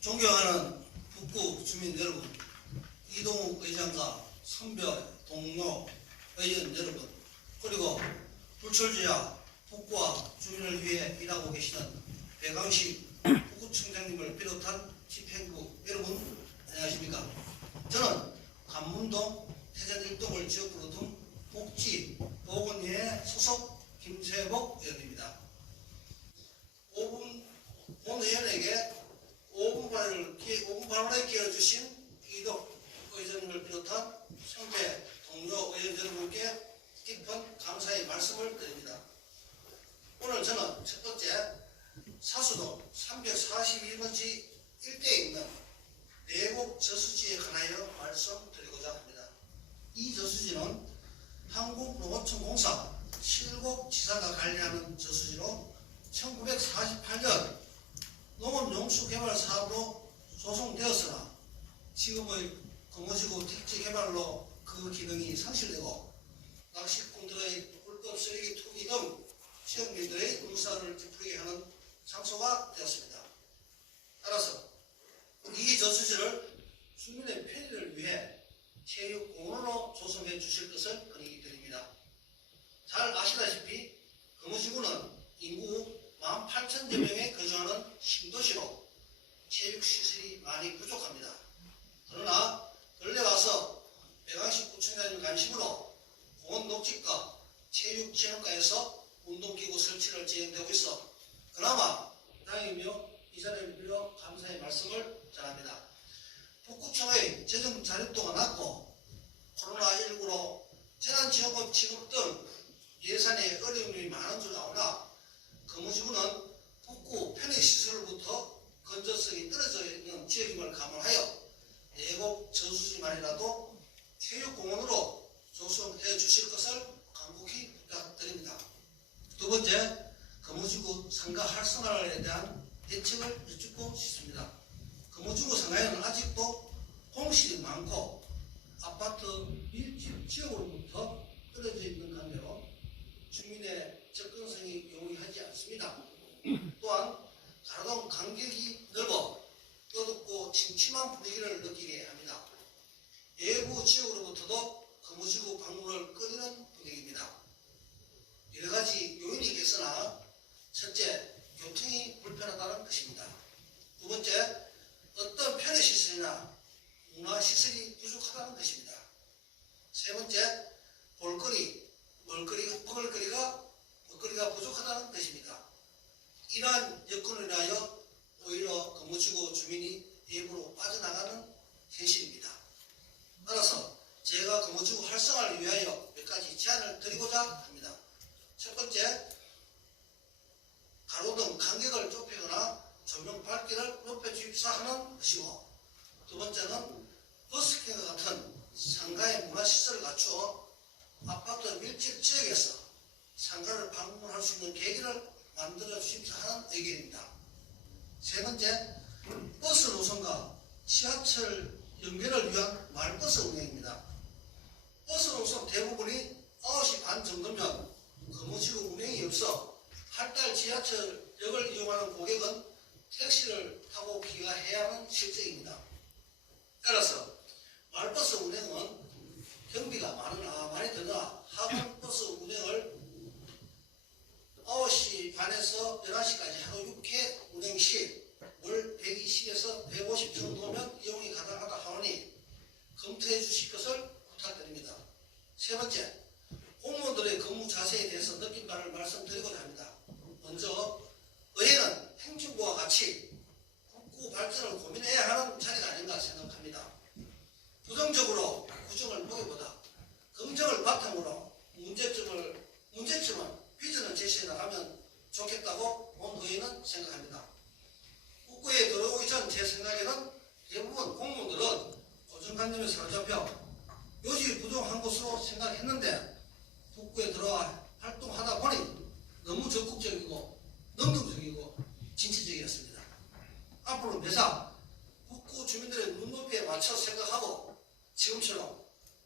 존경하는 북구 주민 여러분, 이동욱 의장과 선배, 동료, 의원 여러분, 그리고 불철주야 북구와 주민을 위해 일하고 계시는 배강식 북구청장님을 비롯한 집행부 여러분, 안녕하십니까? 저는 간문동 태전일동을 지역구로 둔 복지 보건위의 소속 김세복 의원입니다. 5분 본 의원에게 5분 발언을, 5분 발언에 끼어주신 이덕 의원님을 비롯한 선배 동료 의원 여러분께 깊은 감사의 말씀을 드립니다. 오늘 저는 첫 번째 사수도 342번지 일대에 있는 내곡 저수지에 관하여 말씀드리고자 합니다. 이 저수지는 한국농어촌공사 칠곡 지사가 관리하는 저수지로 1948년 농업용수개발 사업으로 조성되었으나 지금의 거머지구 택지 개발로 그 기능이 상실되고 낚시꾼들의 불법 쓰레기 투기 등 지역민들의 물살을 찌푸리게 하는 장소가 되었습니다. 따라서 이 저수지를 주민의 편의를 위해 체육공원으로 조성해 주실 것을 건의 드립니다. 잘 아시다시피 거무지구는 인구 18,000여 명에 거주하는 신도시로 체육시설이 많이 부족합니다. 그러나 근래 와서 배강식 구청장님 관심으로 공원 녹지과 체육체험과에서 운동기구 설치를 진행되고 있어 그나마 다행이며 이 자리를 빌어 감사의 말씀을 전합니다. 북구청의 자립도가 낮고 코로나19로 재난지원금 지급 등 예산에 어려움이 많은 줄 아오나 거무지구는 북구 편의시설로부터 건전성이 떨어져 있는 지역임을 감안하여 내곡 저수지만이라도 체육공원으로 조성해 주실 것을 간곡히 부탁드립니다. 두 번째, 거무지구 상가 활성화에 대한 대책을 여쭙고 싶습니다. 거무지구 상가에는 아직도 공실이 많고 아파트 지역으로부터 떨어져 있는 관계로 주민의 접근성이 용이하지 않습니다. 또한 가로등 간격이 넓어 어둡고 침침한 분위기를 느끼게 합니다. 외부 지역으로부터도 거무지구 방문을 꺼리는 분위기입니다. 여러 가지 요인이 있겠으나 첫째, 교통이 불편하다는 것입니다. 두 번째, 어떤 편의시설이나 문화시설이 부족하다는 것입니다. 세 번째, 볼거리, 먹을거리, 먹을거리가, 먹거리가 부족하다는 것입니다. 이러한 여건을 인하여 오히려 거무지구 주민이 일부러 빠져나가는 현실입니다. 따라서 제가 거무지구 활성화를 위하여 몇 가지 제안을 드리고자 합니다. 첫 번째, 가로등 간격을 좁히거나 조명 밝기를 높여 주입사하는 것이고 두 번째는 버스킹과 같은 문화시설을 갖추어 아파트 밀집 지역에서 상가를 방문할 수 있는 계기를 만들어 주십사 하는 의견입니다. 세 번째, 버스 노선과 지하철 연결을 위한 말버스 운행입니다. 버스 노선 대부분이 9시 반 정도면 거무지구 운행이 없어 할달 지하철역을 이용하는 고객은 택시를 타고 귀가해야 하는 실정입니다. 따라서 말버스 운행은 경비가 많으나 많이 드나 하반 버스 운행을 9시 반에서 11시까지 하루 6회 운행 시 월 120에서 150 정도면 이용이 가능하다 하오니 검토해 주실 것을 부탁드립니다. 세 번째, 공무원들의 근무 자세에 대해서 느낀 바를 말씀드리고자 합니다. 먼저 의회는 행정부와 같이 국구 발전을 고민해야 하는 자리가 아닌가 생각합니다. 부정적으로 구정을 보기보다 긍정을 바탕으로 문제점을 문제점은 비전을 제시해 나가면 좋겠다고 생각합니다. 국구에 들어오기 전 제 생각에는 대부분 공무원들은 고정관념에 사로잡혀 요지 부족한 것으로 생각했는데 북구에 들어와 활동하다 보니 너무 적극적이고 능동적이고 진취적이었습니다. 앞으로 매사 북구 주민들의 눈높이에 맞춰 생각하고 지금처럼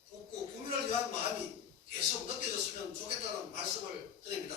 북구 구민을 위한 마음이 계속 느껴졌으면 좋겠다는 말씀을 드립니다.